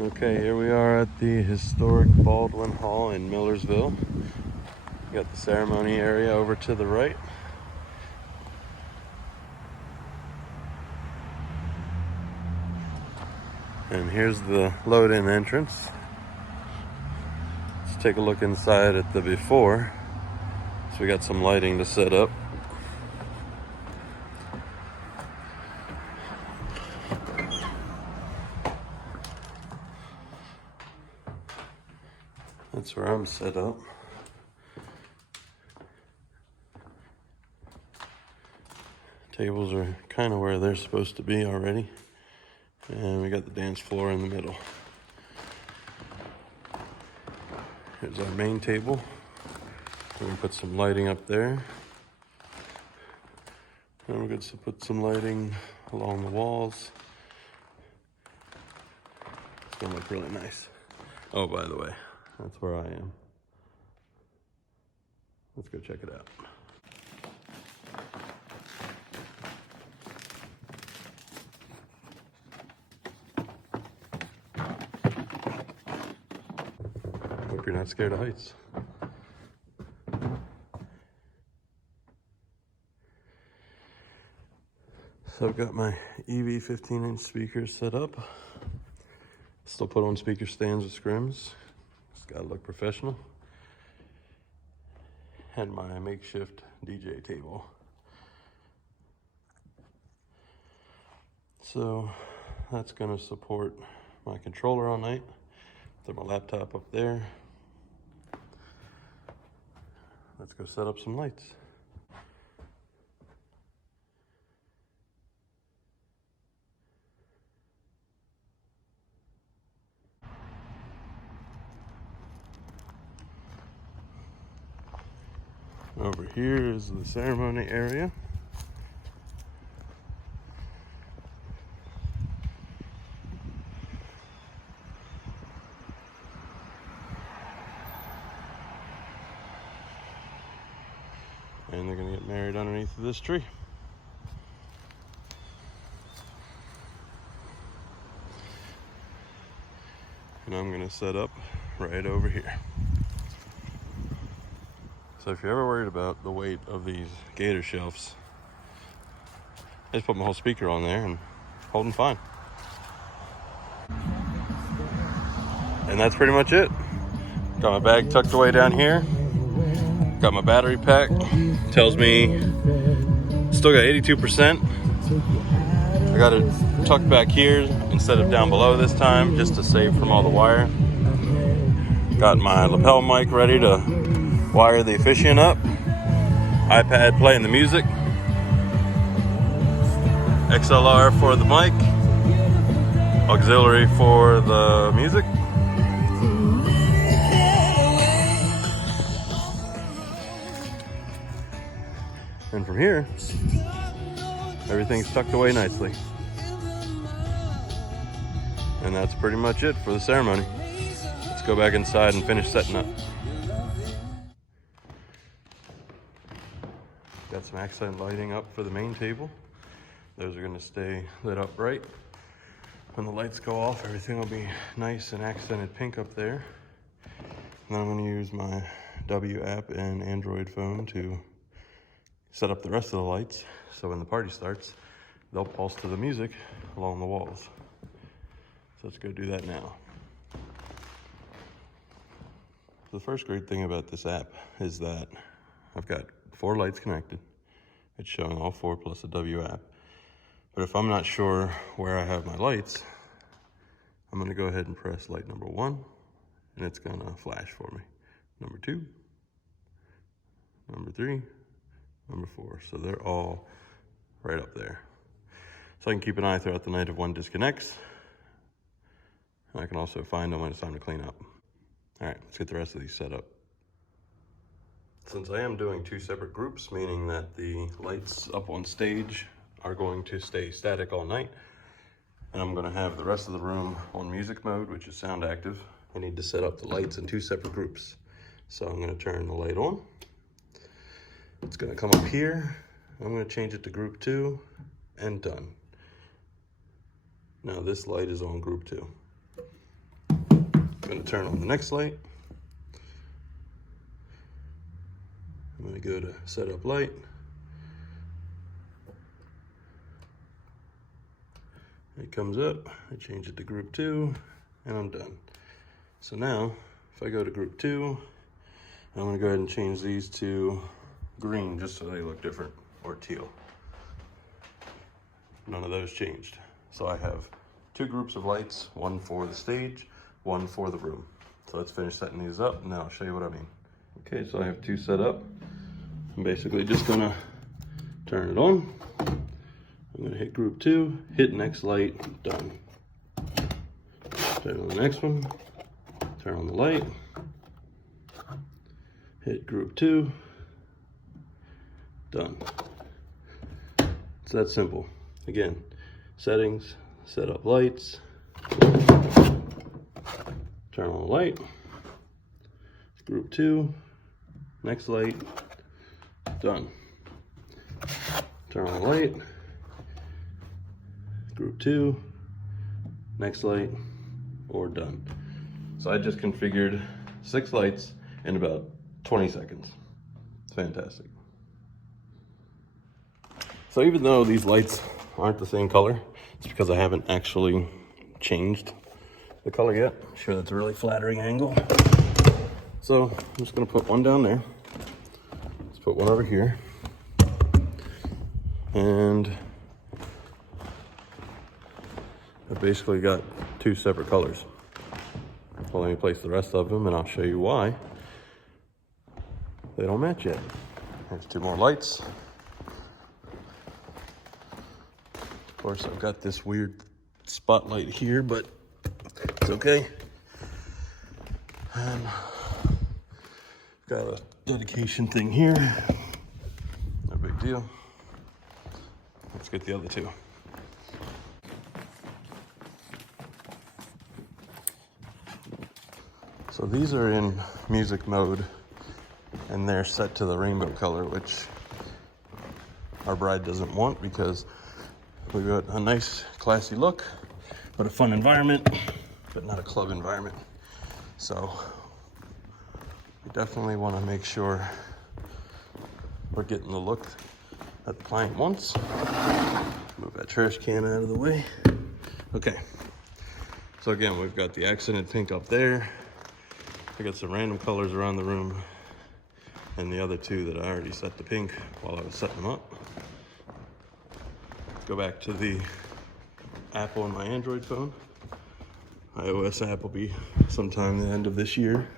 Okay, here we are at the historic Baldwin Hall in Millersville. We got the ceremony area over to the right. And here's the load-in entrance. Let's take a look inside at the before. So we got some lighting to set up. That's where I'm set up. Tables are kind of where they're supposed to be already. And we got the dance floor in the middle. Here's our main table. We're gonna put some lighting up there. And we're going to put some lighting along the walls. It's gonna look really nice. Oh, by the way, that's where I am. Let's go check it out. Hope you're not scared of heights. So I've got my EV 15-inch speakers set up. Still put on speaker stands with scrims. It's gotta look professional. And my makeshift DJ table. So that's gonna support my controller all night. Throw my laptop up there. Let's go set up some lights. Over here is the ceremony area. And they're gonna get married underneath of this tree. And I'm gonna set up right over here. So if you're ever worried about the weight of these gator shelves, I just put my whole speaker on there and holding fine. And that's pretty much it. Got my bag tucked away down here. Got my battery pack. Tells me still got 82%. I got it tucked back here instead of down below this time, just to save from all the wire. Got my lapel mic ready to wire the officiant up. iPad playing the music. XLR for the mic. Auxiliary for the music. And from here, everything's tucked away nicely. And that's pretty much it for the ceremony. Let's go back inside and finish setting up. Got some accent lighting up for the main table. Those are gonna stay lit up bright. When the lights go off, everything will be nice and accented pink up there. And then I'm gonna use my WAPP and Android phone to set up the rest of the lights. So when the party starts, they'll pulse to the music along the walls. So let's go do that now. The first great thing about this app is that I've got 4 lights connected. It's showing all 4 plus a WAPP. But if I'm not sure where I have my lights, I'm gonna go ahead and press light number 1, and it's gonna flash for me. Number 2, number 3, number 4. So they're all right up there. So I can keep an eye throughout the night if one disconnects. And I can also find them when it's time to clean up. All right, let's get the rest of these set up. Since I am doing 2 separate groups, meaning that the lights up on stage are going to stay static all night, and I'm gonna have the rest of the room on music mode, which is sound active, I need to set up the lights in 2 separate groups. So I'm gonna turn the light on. It's gonna come up here. I'm gonna change it to group 2, and done. Now this light is on group 2. I'm gonna turn on the next light. I'm gonna go to setup light. It comes up, I change it to group 2, and I'm done. So now, if I go to group 2, I'm gonna go ahead and change these to green just so they look different, or teal. None of those changed. So I have 2 groups of lights, one for the stage, one for the room. So let's finish setting these up and then I'll show you what I mean. Okay, so I have 2 set up. I'm basically just gonna turn it on. I'm gonna hit group 2, hit next light, done. Turn on the next one, turn on the light, hit group 2, done. It's that simple. Again, settings, set up lights, turn on the light, group 2, next light, done. Turn on the light, group 2, next light, or done. So I just configured 6 lights in about 20 seconds. It's fantastic. So even though these lights aren't the same color, it's because I haven't actually changed the color yet. I'm sure that's a really flattering angle. So I'm just gonna put one down there. Let's put one over here. And I've basically got 2 separate colors. Well, let me place the rest of them and I'll show you why they don't match yet. There's 2 more lights. Of course, I've got this weird spotlight here, but it's okay. And got a dedication thing here. No big deal. Let's get the other 2. So these are in music mode and they're set to the rainbow color, which our bride doesn't want because we've got a nice classy look, but a fun environment, but not a club environment. So we definitely want to make sure we're getting the look that the client wants. Move that trash can out of the way. Okay, so again, we've got the accented pink up there. I got some random colors around the room and the other 2 that I already set to pink while I was setting them up. Let's go back to the app on my Android phone. iOS app will be sometime the end of this year.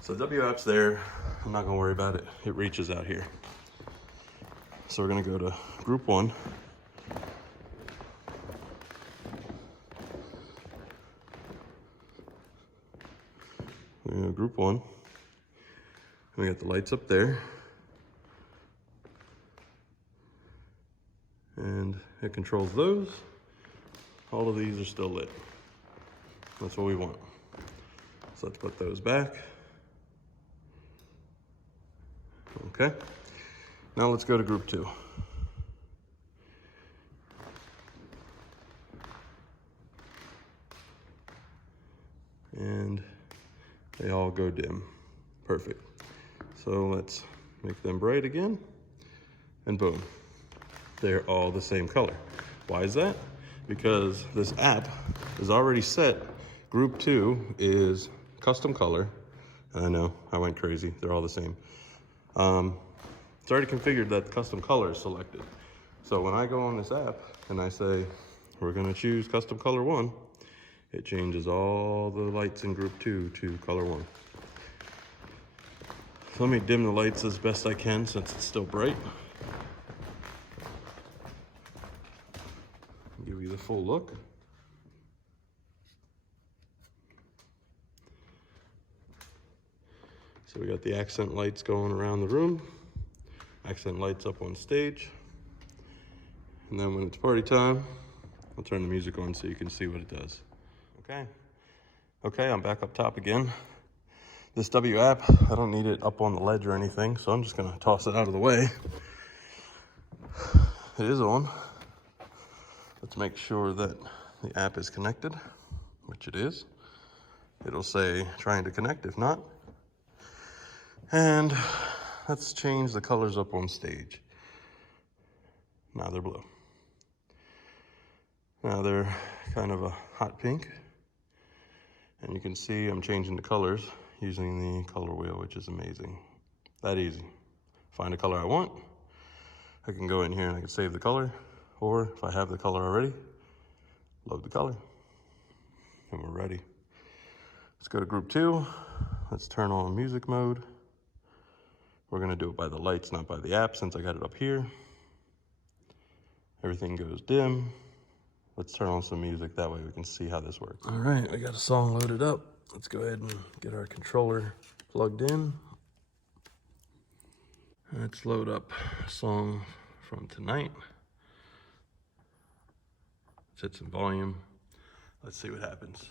So WAPP's there. I'm not gonna worry about it. It reaches out here. So we're gonna go to group 1. Group 1. We got the lights up there. And it controls those. All of these are still lit. That's what we want. So let's put those back. Okay. Now let's go to group 2. And they all go dim. Perfect. So let's make them bright again. And boom. They're all the same color. Why is that? Because this app is already set. Group 2 is custom color. I know, I went crazy. They're all the same. It's already configured that custom color is selected. So when I go on this app and I say, we're gonna choose custom color 1, it changes all the lights in group 2 to color 1. So let me dim the lights as best I can since it's still bright. Give you the full look. So we got the accent lights going around the room, accent lights up on stage. And then when it's party time, I'll turn the music on so you can see what it does. Okay, I'm back up top again. This WAPP, I don't need it up on the ledge or anything, so I'm just gonna toss it out of the way. It is on. Let's make sure that the app is connected, which it is. it'll say trying to connect. If not, and let's change the colors up on stage. Now they're blue. Now they're kind of a hot pink. And you can see I'm changing the colors using the color wheel, which is amazing. That easy. Find a color I want. I can go in here and I can save the color. Or if I have the color already, load the color. And we're ready. Let's go to group 2. Let's turn on music mode. We're gonna do it by the lights, not by the app, since I got it up here. Everything goes dim. Let's turn on some music, that way we can see how this works. All right, we got a song loaded up. Let's go ahead and get our controller plugged in. Let's load up a song from tonight. Let's hit some volume. Let's see what happens.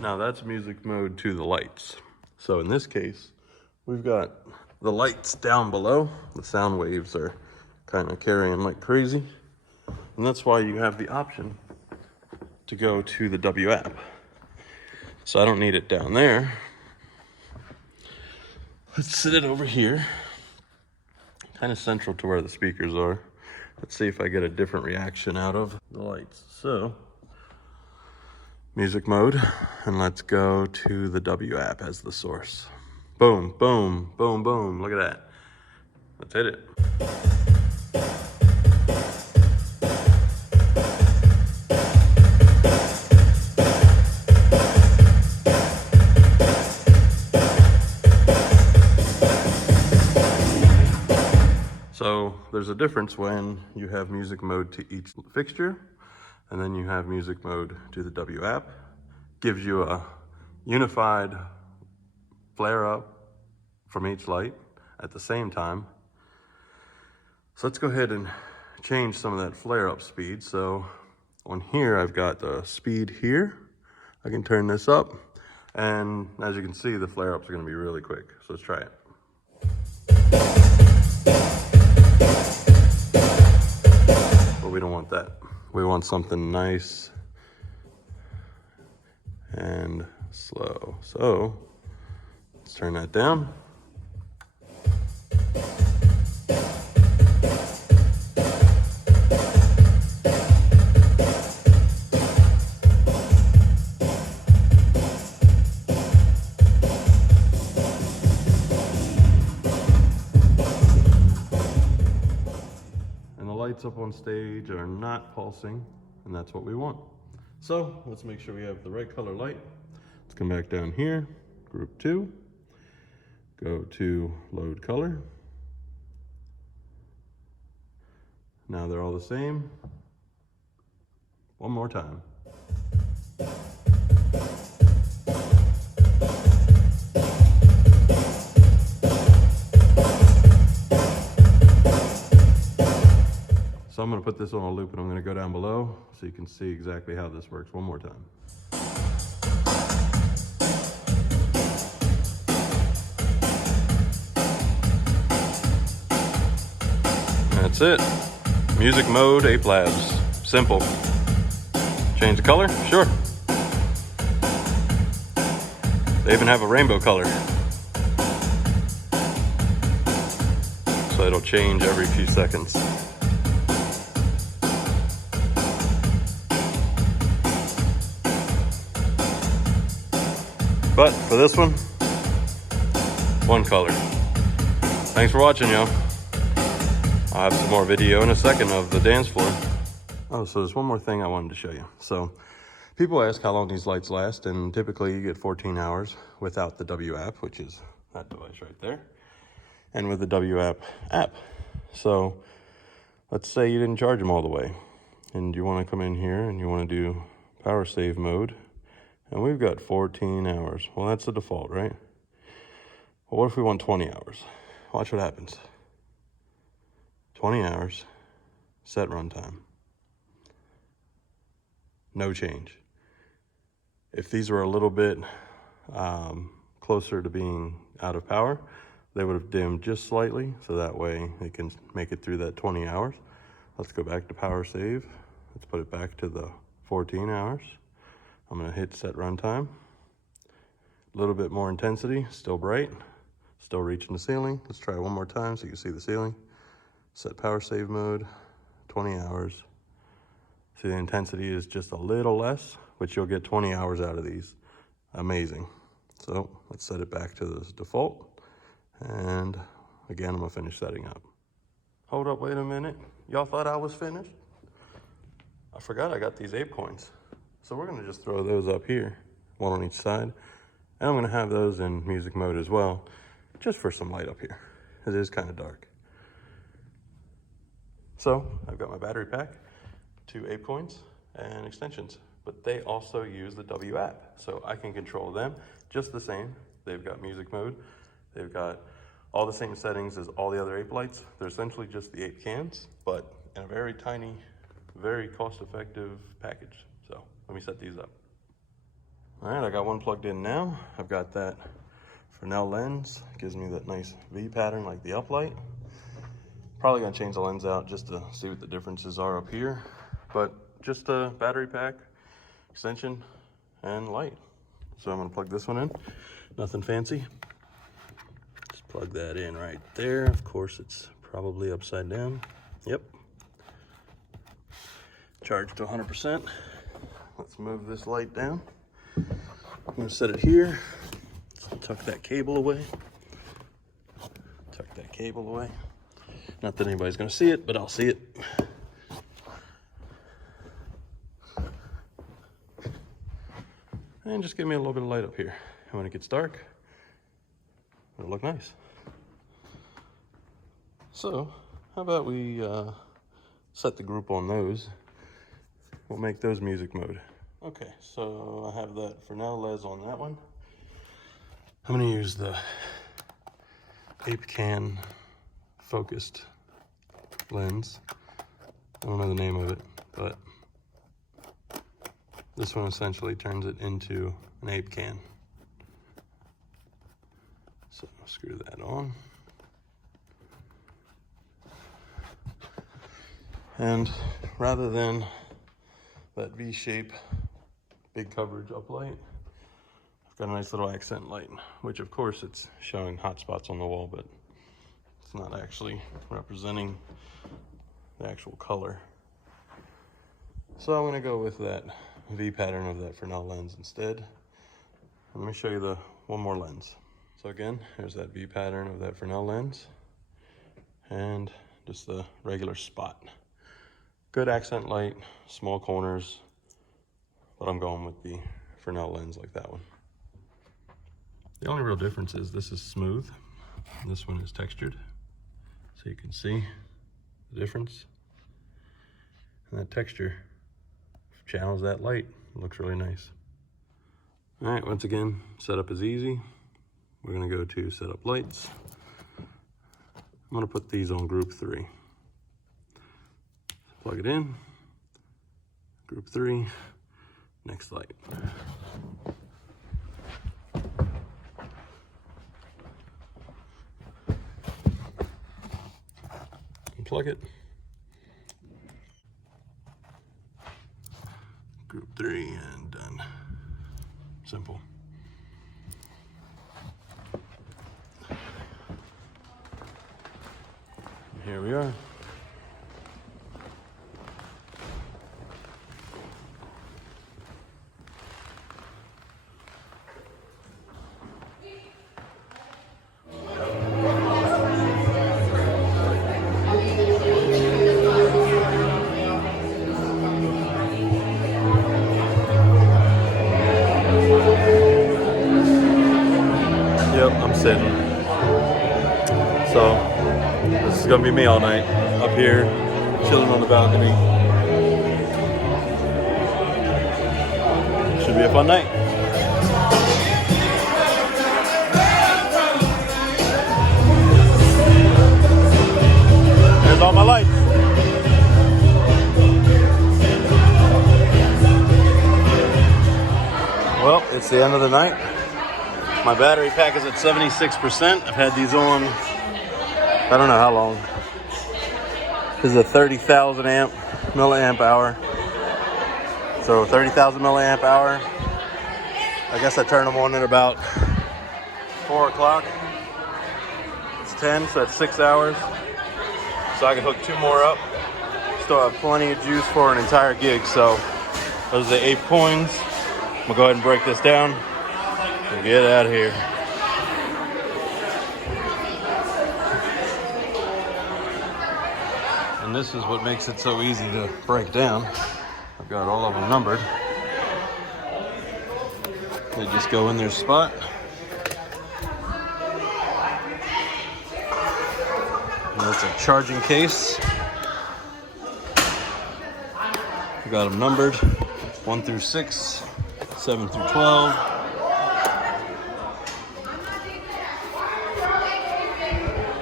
Now that's music mode to the lights. So in this case, we've got the lights down below. The sound waves are kind of carrying like crazy. And that's why you have the option to go to the WAPP. So I don't need it down there. Let's sit it over here, kind of central to where the speakers are. Let's see if I get a different reaction out of the lights. So, music mode, and let's go to the WAPP as the source. Boom, boom, boom, boom. Look at that. Let's hit it. So there's a difference when you have music mode to each fixture, and then you have music mode to the WAPP. Gives you a unified flare up from each light at the same time. So let's go ahead and change some of that flare up speed. So on here, I've got the speed here. I can turn this up, and as you can see, the flare ups are gonna be really quick. So let's try it. But we don't want that. We want something nice and slow. So let's turn that down. And the lights up on stage are not pulsing, and that's what we want. So let's make sure we have the right color light. Let's come back down here, group 2, go to load color. Now they're all the same. One more time. So I'm gonna put this on a loop, and I'm gonna go down below so you can see exactly how this works one more time. That's it. Music mode, ApeLabs. Simple. Change the color? Sure. They even have a rainbow color. So it'll change every few seconds. But for this one color. Thanks for watching, y'all. I'll have some more video in a second of the dance floor. Oh, so there's one more thing I wanted to show you. So people ask how long these lights last, and typically you get 14 hours without the WAPP, which is that device right there, and with the WAPP app. So let's say you didn't charge them all the way, and you want to come in here and you want to do power save mode. And we've got 14 hours. Well, that's the default, right? Well, what if we want 20 hours? Watch what happens. 20 hours. set runtime. No change. If these were a little bit closer to being out of power, they would have dimmed just slightly, so that way they can make it through that 20 hours. Let's go back to power save. Let's put it back to the 14 hours. I'm gonna hit set runtime. A little bit more intensity, still bright, still reaching the ceiling. Let's try one more time so you can see the ceiling. Set power save mode, 20 hours. See, the intensity is just a little less, but you'll get 20 hours out of these. Amazing. So let's set it back to the default. And again, I'm gonna finish setting up. Hold up, wait a minute. Y'all thought I was finished? I forgot I got these ApeCoins. So we're gonna just throw those up here, one on each side. And I'm gonna have those in music mode as well, just for some light up here. It is kind of dark. So I've got my battery pack, 2 ApeCoins and extensions, but they also use the WAPP. So I can control them just the same. They've got music mode. They've got all the same settings as all the other ApeLights. They're essentially just the Ape cans, but in a very tiny, very cost-effective package. So let me set these up. All right, I got one plugged in now. I've got that Fresnel lens. Gives me that nice V pattern like the uplight. Probably gonna change the lens out just to see what the differences are up here. But just a battery pack, extension, and light. So I'm gonna plug this one in. Nothing fancy. Just plug that in right there. Of course, it's probably upside down. Yep. Charged to 100%. Let's move this light down. I'm gonna set it here. Tuck that cable away. Tuck that cable away. Not that anybody's gonna see it, but I'll see it. And just give me a little bit of light up here. And when it gets dark, it'll look nice. So, how about we set the group on those. We'll make those music mode. Okay, so I have that Fresnel lens on that one. I'm gonna use the ApeCan focused lens. I don't know the name of it, but this one essentially turns it into an ApeCan. So I'll screw that on. And rather than that V-shape, big coverage uplight, I've got a nice little accent light, which of course it's showing hot spots on the wall, but it's not actually representing the actual color. So I'm gonna go with that V pattern of that Fresnel lens instead. Let me show you the one more lens. So again, there's that V pattern of that Fresnel lens and just the regular spot. Good accent light, small corners, but I'm going with the Fresnel lens like that one. The only real difference is this is smooth and this one is textured. So you can see the difference. And that texture channels that light. It looks really nice. All right, once again, setup is easy. We're gonna go to setup lights. I'm gonna put these on group 3. Plug it in, group 3, next light. Unplug it. Group 3 and done. Simple. Here we are. Yep, I'm sitting. So this is gonna be me all night up here, chilling on the balcony. Should be a fun night. There's all my lights. It's the end of the night. My battery pack is at 76%. I've had these on, I don't know how long. This is a 30,000 milliamp hour. So 30,000 milliamp hour. I guess I turned them on at about 4 o'clock. It's 10, so that's 6 hours. So I can hook 2 more up. Still have plenty of juice for an entire gig. So those are the ApeCoins. I'm gonna go ahead and break this down and get out of here. And this is what makes it so easy to break down. I've got all of them numbered. They just go in their spot. And that's a charging case. I've got them numbered 1 through 6, 7 through 12.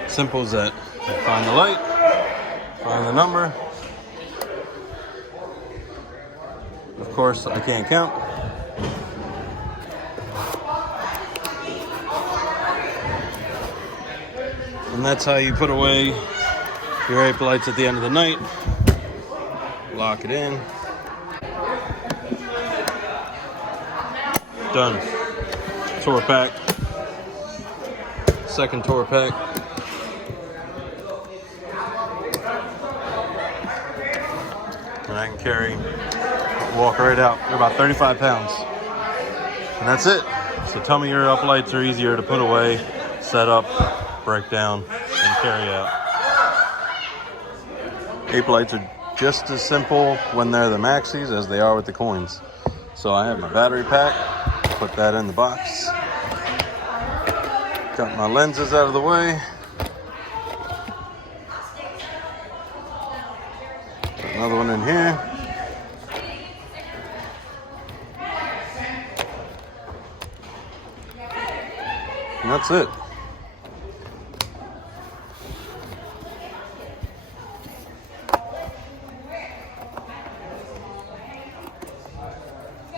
Simple as that. Find the light, find the number. Of course, I can't count. And that's how you put away your ApeLights at the end of the night. Lock it in. Done. Tour pack. Second tour pack. And I can carry, walk right out. They're about 35 pounds. And that's it. So tell me your ApeLights are easier to put away, set up, break down, and carry out. ApeLights are just as simple when they're the Maxis as they are with the coins. So I have my battery pack, put that in the box. Got my lenses out of the way. Another one in here. And that's it.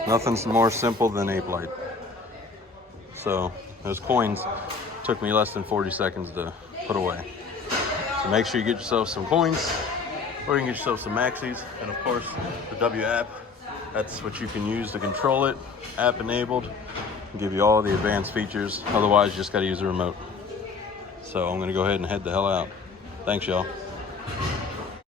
Nothing's more simple than ApeLight. So those coins took me less than 40 seconds to put away. So make sure you get yourself some coins, or you can get yourself some Maxis, and of course the WAPP. That's what you can use to control it. App enabled, give you all the advanced features. Otherwise, you just got to use the remote. So I'm going to go ahead and head the hell out. Thanks, y'all.